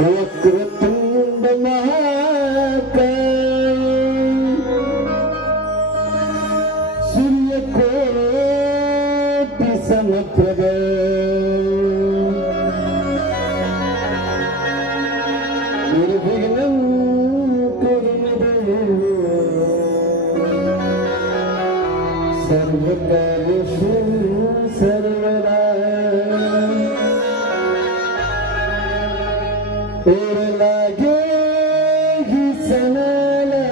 वक्रतुंड महाकाय सूर्यकोटि समप्रभ निर्विघ्नं कुरु मे देव सर्वकार्येषु सर्वदा और लागे ही सनाला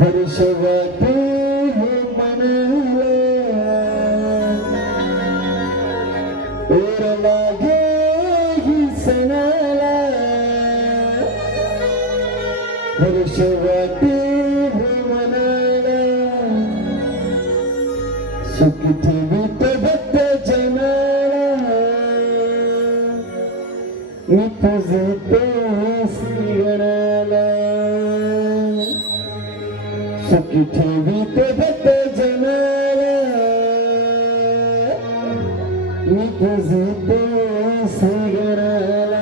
हर्षवती हो मनाला और लागे ही सनाला हर्षवती हो मनाला सुखी थी तो भक्त जनाला मी पूजते श्रीगणाला सुखी ठेवीते भक्त जनाला मी पूजते श्रीगणाला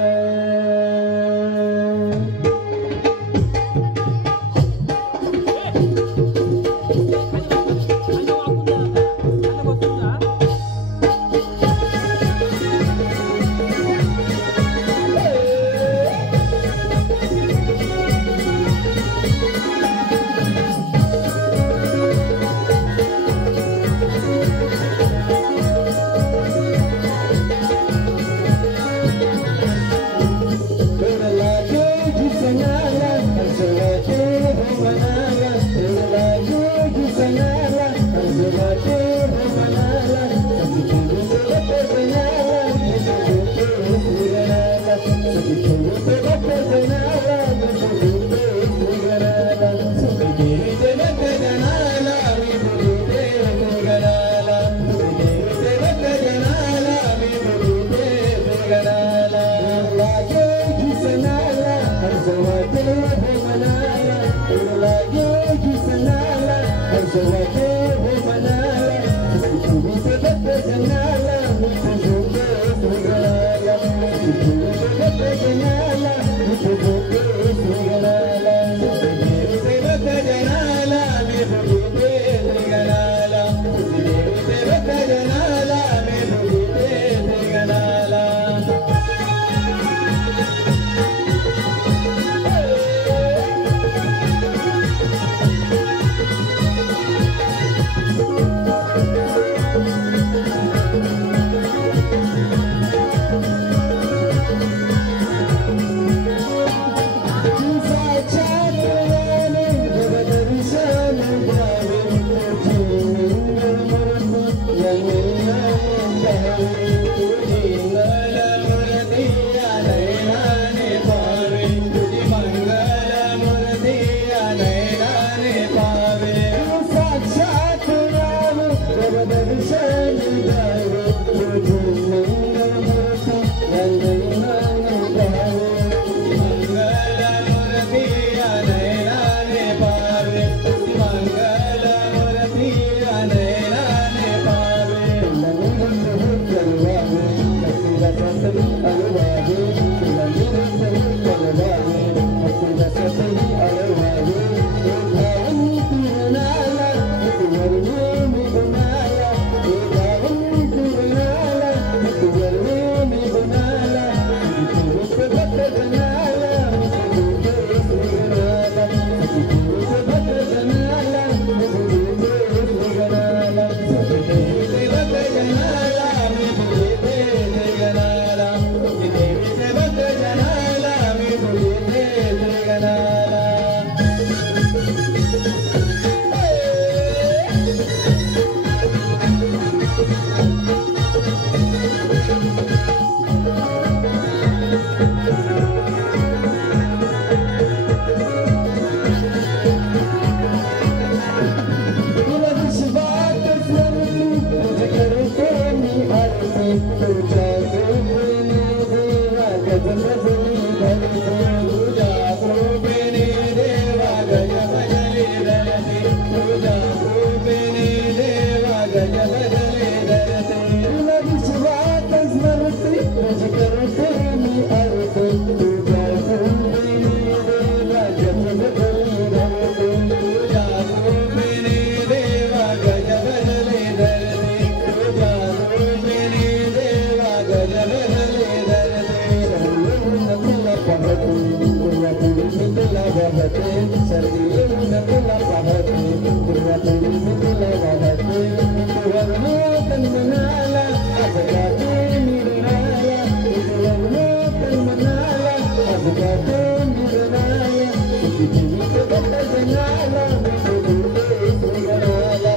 तुझ्या कृपेने देवा गज भजले धरते तुझ्या कृपेने देवा गज भजले धरते तुला विश्वात स्मरते तुझ करते मी अर्थ तुझ्या कृपेने देवा गज भजले धरते तुझ्या कृपेने देवा गज भजले धरते तुझ्या कृपेने देवा गज भजले धरते तुला पाहते तुला तुला पाहते सर्दी तुला पाहते तुला तुला पाहते तुला तन्मनाला असगाते निरनाला तुला तन्मनाला असगाते निरनाला जीवित गत जनाला मिठुते श्रीगणाला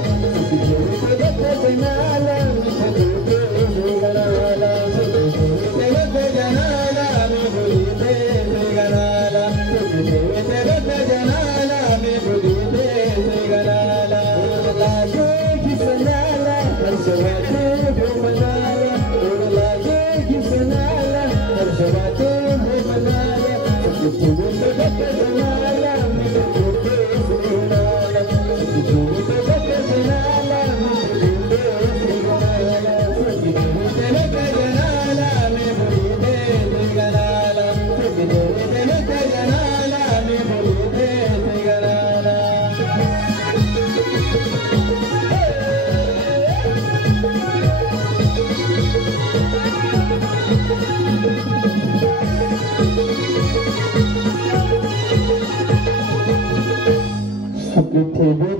जीवित गत जनाला मिठुते श्रीगणाला जीवित गत जनाला मिठुते श्रीगणाला जीवित गत जनाला मिठुते श्रीगणाला लागे किसनाला हर्षवाते भोमनाला लागे किसनाला हर्षवाते भोमनाला जीवित गत जनाला मिठुते श्रीगणाला जीवित गत जनाला मिठुते श्रीगणाला जीवित गत जनाला मिठुते श्रीगणाला जीवित गत जनाला मिठुते श्रीगणाला सुखी ठेवी